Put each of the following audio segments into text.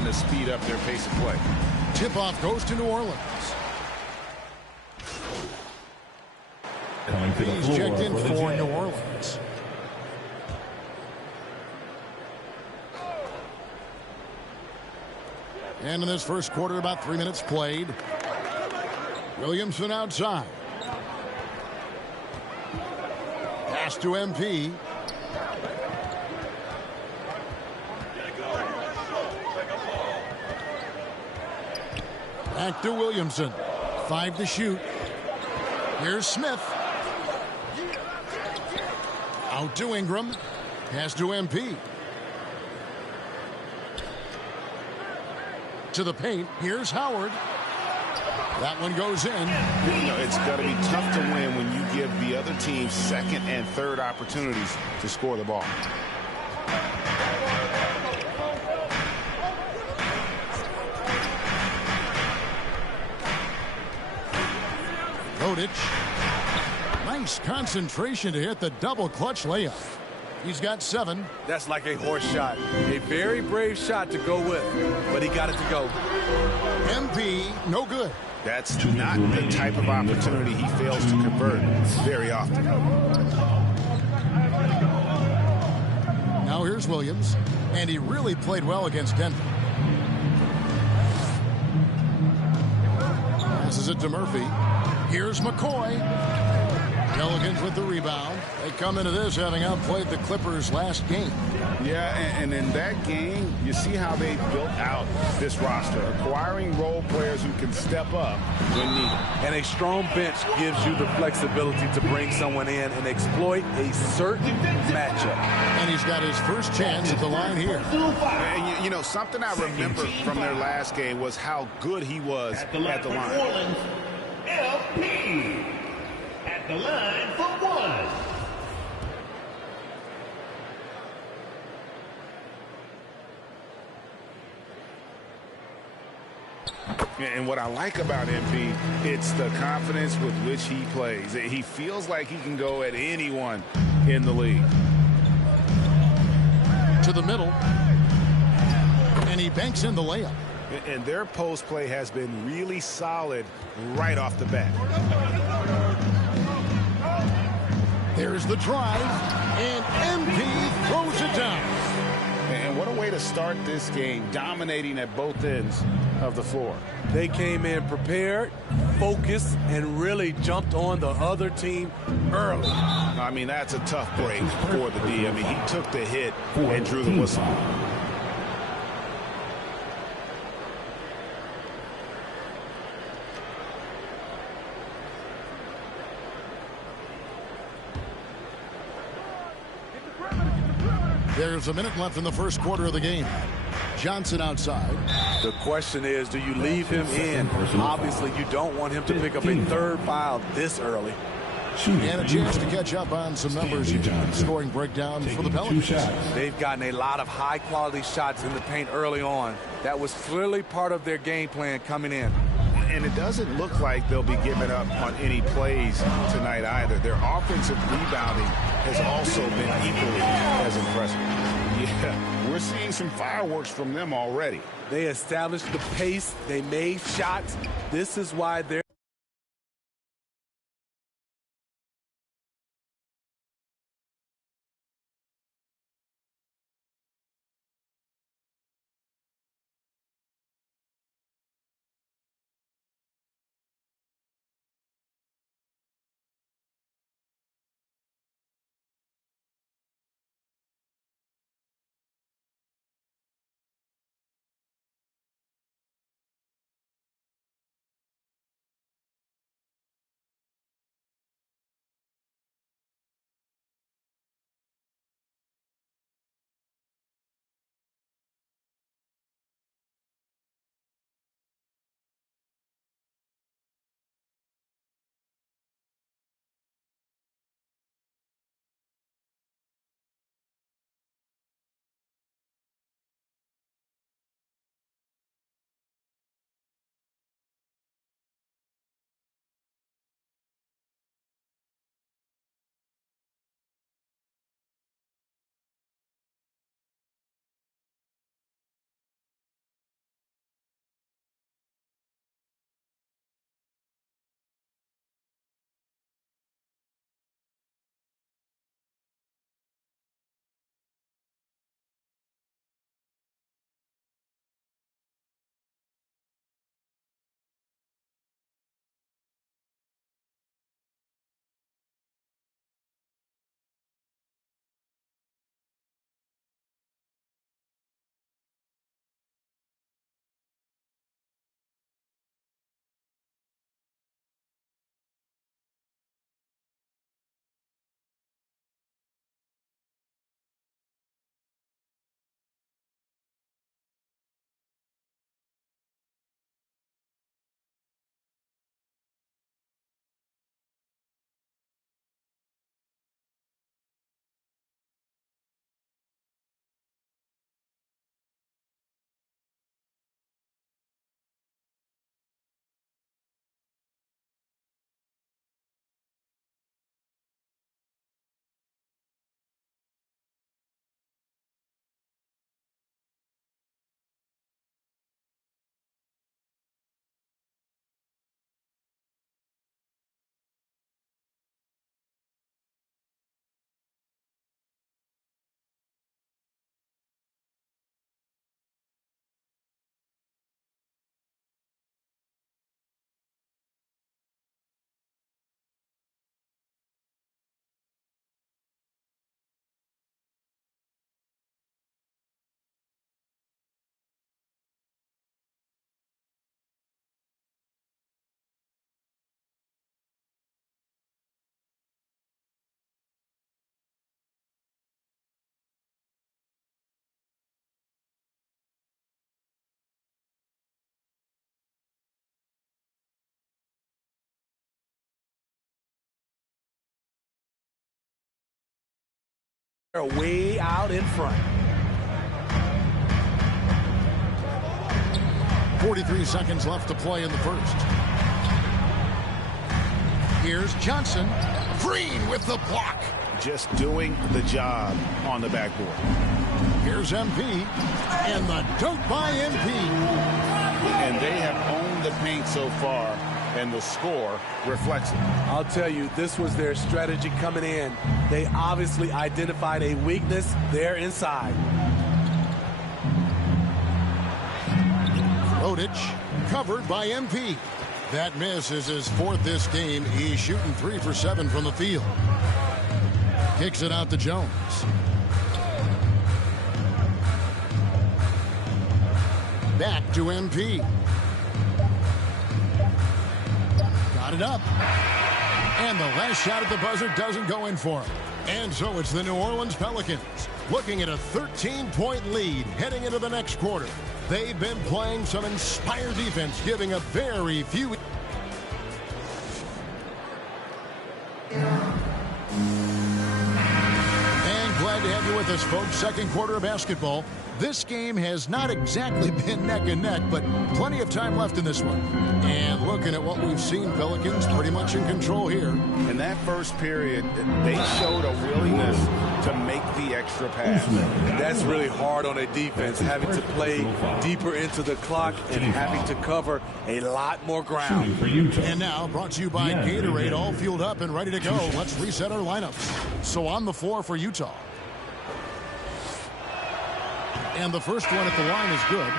trying to speed up their pace of play. Tip-off goes to New Orleans. Coming to the He's floor checked in for the for Jazz. New Orleans. And in this first quarter, about 3 minutes played. Williamson outside. Pass to MP. Back to Williamson. 5 to shoot. Here's Smith. Out to Ingram. Pass to MP. To the paint. Here's Howard. That one goes in. You know, it's going to be tough to win when you give the other team second and third opportunities to score the ball. Rodic. Nice concentration to hit the double clutch layup. He's got 7. That's like a horse shot. A very brave shot to go with, but he got it to go. MP, no good. That's not the type of opportunity he fails to convert very often. Now here's Williams, and he really played well against Denver. Passes it to Murphy. Here's McCoy. Pelicans with the rebound. They come into this having outplayed the Clippers last game. Yeah, and in that game, you see how they built out this roster, acquiring role players who can step up when needed. And a strong bench gives you the flexibility to bring someone in and exploit a certain matchup. And he's got his first chance at the line here. And you know, something I remember from their last game was how good he was at the line. LP at the line for 1. And what I like about MP, it's the confidence with which he plays. He feels like he can go at anyone in the league. To the middle. And he banks in the layup. And their post play has been really solid right off the bat. There's the drive, and MP throws it down. And what a way to start this game, dominating at both ends of the floor. They came in prepared, focused, and really jumped on the other team early. I mean, that's a tough break for the D. I mean, he took the hit and drew the whistle. There's a minute left in the first quarter of the game. Johnson outside. The question is, do you leave him in? Obviously, you don't want him to pick up a third foul this early. And a chance to catch up on some numbers here. Scoring breakdown for the Pelicans. They've gotten a lot of high-quality shots in the paint early on. That was clearly part of their game plan coming in. And it doesn't look like they'll be giving up on any plays tonight either. Their offensive rebounding has also been equally as impressive. Yeah, we're seeing some fireworks from them already. They established the pace. They made shots. This is why they're They're way out in front. 43 seconds left to play in the first. Here's Johnson. Green with the block. Just doing the job on the backboard. Here's MP. And the dunk by MP. And they have owned the paint so far, and the score reflects it. I'll tell you, this was their strategy coming in. They obviously identified a weakness there inside. Rodic covered by MP. That miss is his fourth this game. He's shooting 3 for 7 from the field. Kicks it out to Jones. Back to MP. Got it up. And the last shot at the buzzer doesn't go in for him. And so it's the New Orleans Pelicans looking at a 13-point lead heading into the next quarter. They've been playing some inspired defense, giving up very few. And glad to have you with us, folks. Second quarter of basketball. This game has not exactly been neck and neck, but plenty of time left in this one. And looking at what we've seen, Pelicans pretty much in control here. In that first period, they showed a willingness to make the extra pass. That's really hard on a defense, having to play deeper into the clock and having to cover a lot more ground. And now, brought to you by Gatorade, all fueled up and ready to go. Let's reset our lineups. So on the floor for Utah. And the first one at the line is good.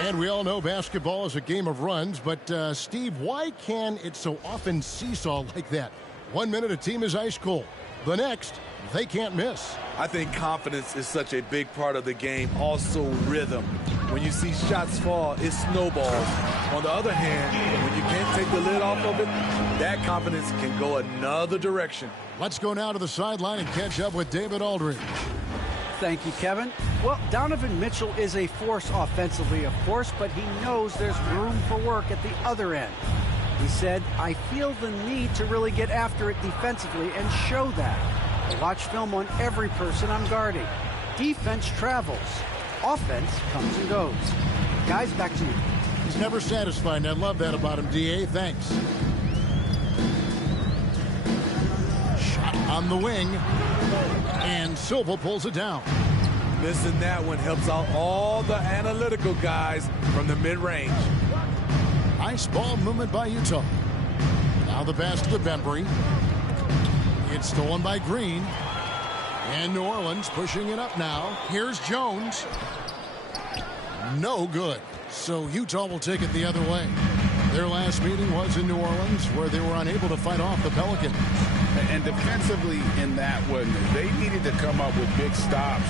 And we all know basketball is a game of runs, but Steve, why can it so often seesaw like that? 1 minute a team is ice cold. The next, they can't miss. I think confidence is such a big part of the game. Also rhythm. When you see shots fall, it snowballs. On the other hand, when you can't take the lid off of it, that confidence can go another direction. Let's go now to the sideline and catch up with David Aldridge. Thank you, Kevin. Well, Donovan Mitchell is a force offensively, of course, but he knows there's room for work at the other end. He said, I feel the need to really get after it defensively and show that. I watch film on every person I'm guarding. Defense travels. Offense comes and goes. Guys, back to you. He's never satisfied, and I love that about him, D.A. Thanks. Shot on the wing. And Silva pulls it down. Missing that one helps out all the analytical guys from the mid-range. Nice ball movement by Utah. Now the pass to Bembry. It's stolen by Green. And New Orleans pushing it up now. Here's Jones. No good. So Utah will take it the other way. Their last meeting was in New Orleans, where they were unable to fight off the Pelicans. And defensively in that one, they needed to come up with big stops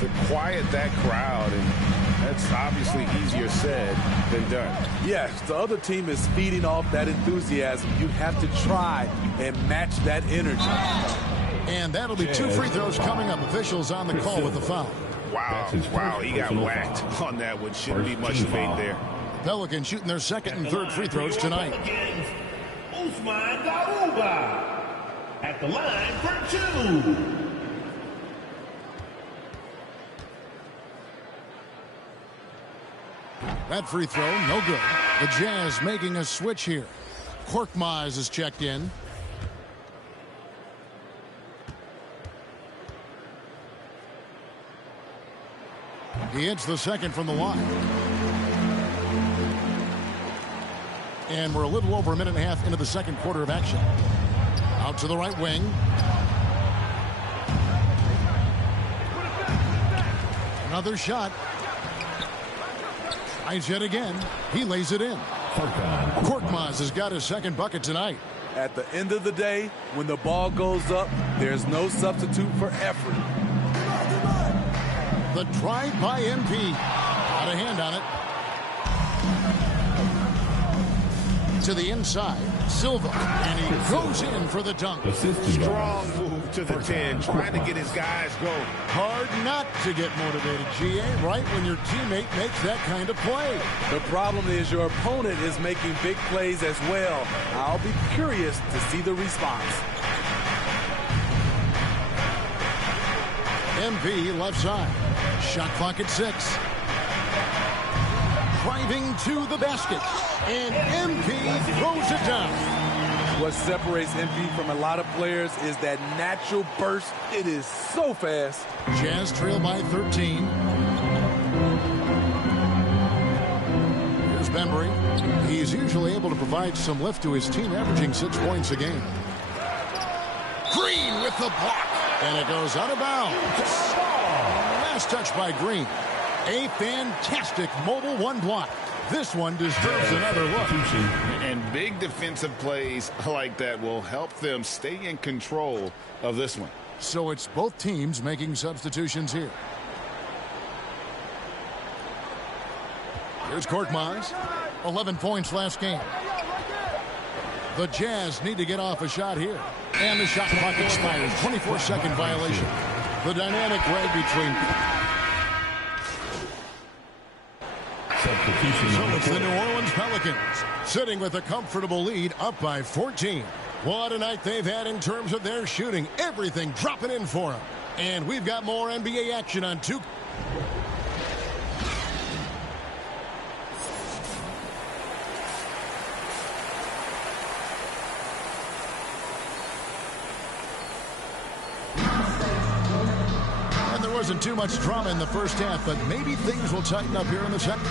to quiet that crowd. And that's obviously easier said than done. Yes, the other team is feeding off that enthusiasm. You have to try and match that energy. And that'll be 2 free throws coming up. Officials on the call with the foul. Wow, he got whacked on that one. Shouldn't be much debate there. Pelicans shooting their second and third free throws tonight. Usman Garuba at the line for 2. That free throw, no good. The Jazz making a switch here. Korkmaz is checked in. He hits the second from the line. And we're a little over a minute and a half into the second quarter of action. Out to the right wing. Another shot. Tries yet again. He lays it in. Korkmaz has got his second bucket tonight. At the end of the day, when the ball goes up, there's no substitute for effort. The drive by MP. Got a hand on it. To the inside. Silva. And he goes in for the dunk. Strong move to the 10. Trying to get his guys going. Hard not to get motivated, GA, right when your teammate makes that kind of play. The problem is your opponent is making big plays as well. I'll be curious to see the response. MP left side. Shot clock at 6. Driving to the basket. And MP throws it down. What separates MP from a lot of players is that natural burst. It is so fast. Jazz trail by 13. Here's Bembry. He's usually able to provide some lift to his team, averaging 6 points a game. Green with the block. And it goes out of bounds. Last touch by Green. A fantastic mobile one block. This one deserves another look. And big defensive plays like that will help them stay in control of this one. So it's both teams making substitutions here. Here's Korkmaz. 11 points last game. The Jazz need to get off a shot here. And the shot clock expires. 24-second violation. The dynamic right between... So it's the New Orleans Pelicans sitting with a comfortable lead, up by 14. What a night they've had in terms of their shooting. Everything dropping in for them. And we've got more NBA action on 2. There wasn't too much drama in the first half, but maybe things will tighten up here in the second.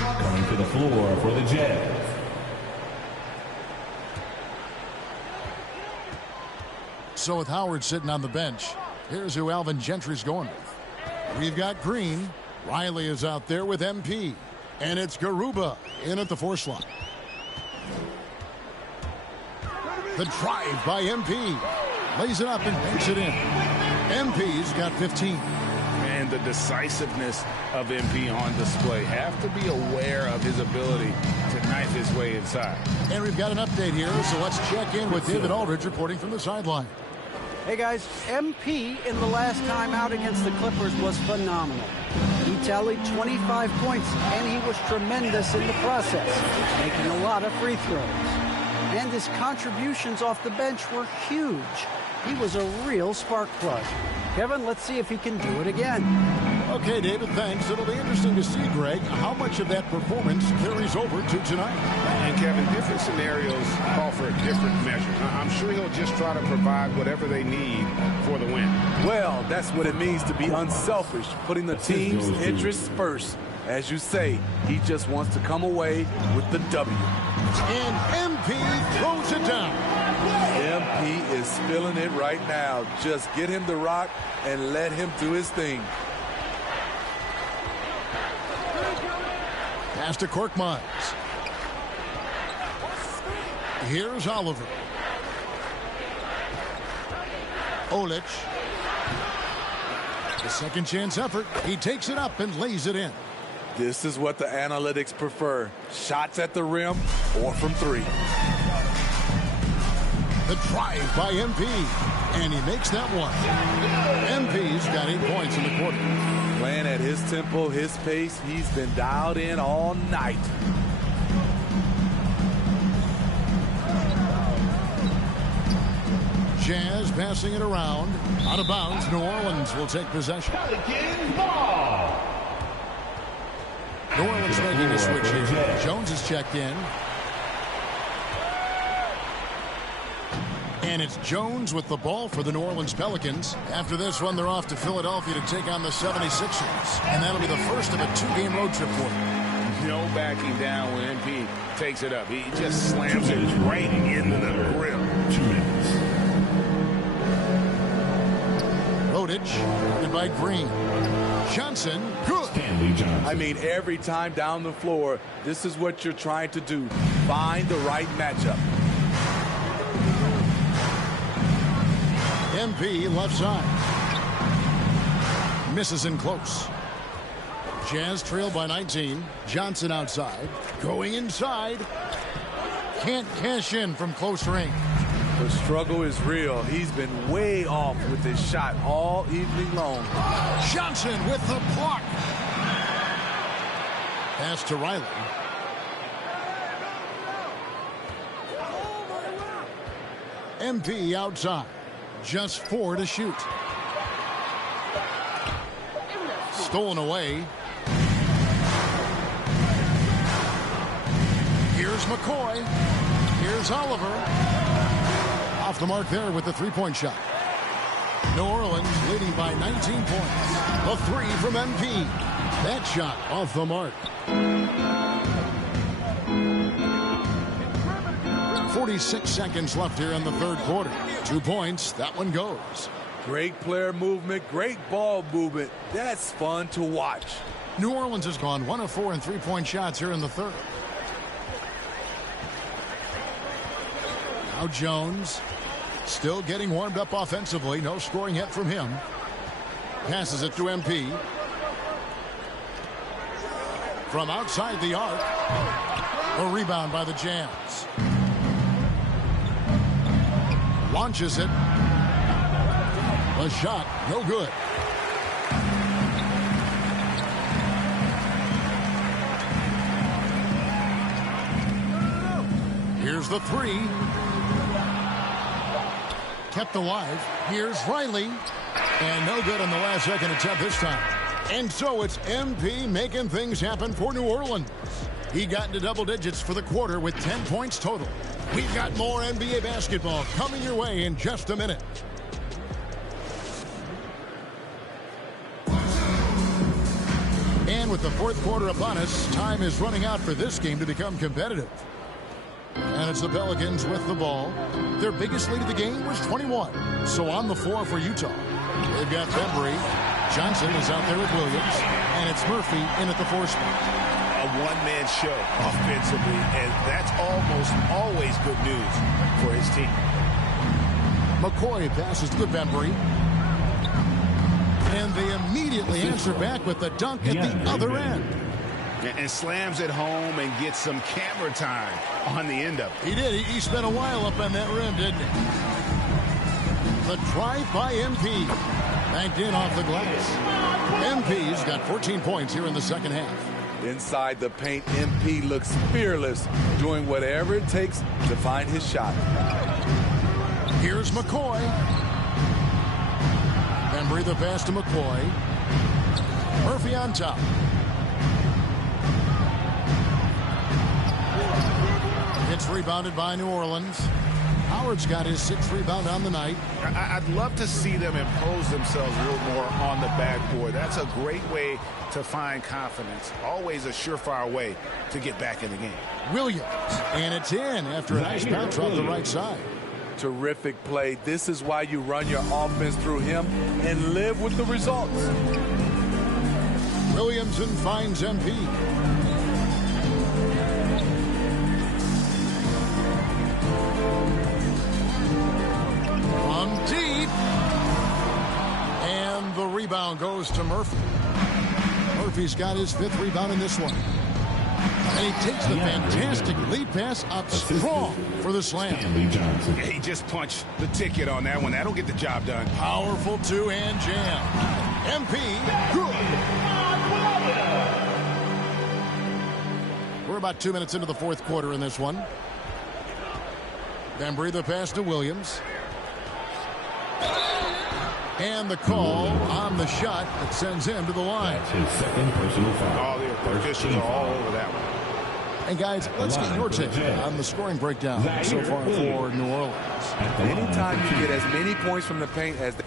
Coming to the floor for the Jazz. So with Howard sitting on the bench, here's who Alvin Gentry's going with. We've got Green. Riley is out there with MP. And it's Garuba in at the 4 slot. The drive by MP. Lays it up and banks it in. MP's got 15. And the decisiveness of MP on display. Have to be aware of his ability to knife his way inside. And we've got an update here, so let's check in with David Aldridge reporting from the sideline. Hey guys, MP in the last time out against the Clippers was phenomenal. He tallied 25 points, and he was tremendous in the process, making a lot of free throws. And his contributions off the bench were huge. He was a real spark plug. Kevin, let's see if he can do it again. Okay, David, thanks. It'll be interesting to see, Greg, how much of that performance carries over to tonight. And, Kevin, different scenarios call for a different measure. I'm sure he'll just try to provide whatever they need for the win. Well, that's what it means to be unselfish, putting the team's interests first. As you say, he just wants to come away with the W. And MP throws it down. MP is feeling it right now. Just get him the rock and let him do his thing. Pass to Korkmaz. Here's Oliver. Olic. The second chance effort. He takes it up and lays it in. This is what the analytics prefer. Shots at the rim or from 3. The drive by MP. And he makes that one. MP's got 8 points in the quarter. Playing at his tempo, his pace. He's been dialed in all night. Jazz passing it around. Out of bounds. New Orleans will take possession. Pelicans ball. New Orleans making a switch here. Jones is checked in. And it's Jones with the ball for the New Orleans Pelicans. After this one, they're off to Philadelphia to take on the 76ers. And that'll be the first of a 2-game road trip for them. No backing down when MP takes it up. He just slams it right into the grill. 2 minutes. Rodich, and by Green. Johnson, good. Stanley Johnson. I mean, every time down the floor, this is what you're trying to do. Find the right matchup. MP left side. Misses in close. Jazz trail by 19. Johnson outside. Going inside. Can't cash in from close range. The struggle is real. He's been way off with his shot all evening long. Johnson with the block. Pass to Riley. MP outside. Just 4 to shoot. Stolen away. Here's McCoy. Here's Oliver. Off the mark there with the three-point shot. New Orleans leading by 19 points. A 3 from MP. That shot off the mark. 46 seconds left here in the third quarter. 2 points. That one goes. Great player movement, great ball movement. That's fun to watch. New Orleans has gone 1 of 4 in three-point shots here in the third. Now Jones still getting warmed up offensively. No scoring yet from him. Passes it to MP. From outside the arc. A rebound by the Jazz. Launches it. A shot, no good. Here's the three. Kept alive. Here's Riley. And no good on the last second attempt this time. And so it's MP making things happen for New Orleans. He got into double digits for the quarter with 10 points total. We've got more NBA basketball coming your way in just a minute. And with the fourth quarter upon us, time is running out for this game to become competitive. And it's the Pelicans with the ball. Their biggest lead of the game was 21. So on the floor for Utah. They've got Bembry. Johnson is out there with Williams. And it's Murphy in at the 4 spot. A one-man show offensively, and that's almost always good news for his team. McCoy passes to Bembry. And they immediately answer back with the dunk at the other end. And slams it home and gets some camera time on the end of it. He did. He spent a while up on that rim, didn't he? The drive by MP. Banked in off the glass. MP's got 14 points here in the second half. Inside the paint, MP looks fearless, doing whatever it takes to find his shot. Here's McCoy. Bembry the pass to McCoy. Murphy on top. It's rebounded by New Orleans. Howard's got his 6th rebound on the night. I'd love to see them impose themselves a little more on the backboard. That's a great way to find confidence. Always a surefire way to get back in the game. Williams. And it's in after a nice bounce off the right side. Terrific play. This is why you run your offense through him and live with the results. Williamson finds MP. From deep. And the rebound goes to Murphy. Murphy's got his 5th rebound in this one. And he takes the fantastic lead pass up strong for the slam. He just punched the ticket on that one. That'll get the job done. Powerful two-hand jam. MP, good. We're about 2 minutes into the fourth quarter in this one. Bembry the pass to Williams. And the call on the shot that sends him to the line. That's his second personal foul. All the officials are all over that one. And guys, let's get your take on the scoring breakdown so far for New Orleans. Anytime you get as many points from the paint as they...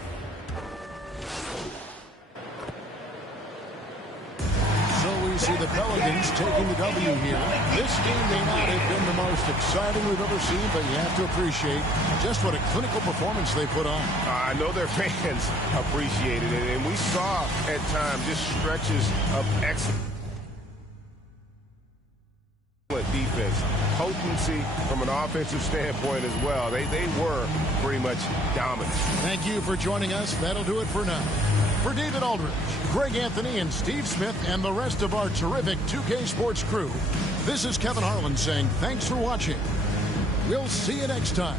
So we see the Pelicans taking the W here. This game may not have been the most exciting we've ever seen, but you have to appreciate just what a clinical performance they put on. I know their fans appreciated it, and we saw at times just stretches of excellent defense, potency from an offensive standpoint as well. They were pretty much dominant. Thank you for joining us. That'll do it for now. For David Aldridge, Greg Anthony, and Steve Smith, and the rest of our terrific 2K Sports crew, this is Kevin Harlan saying thanks for watching. We'll see you next time.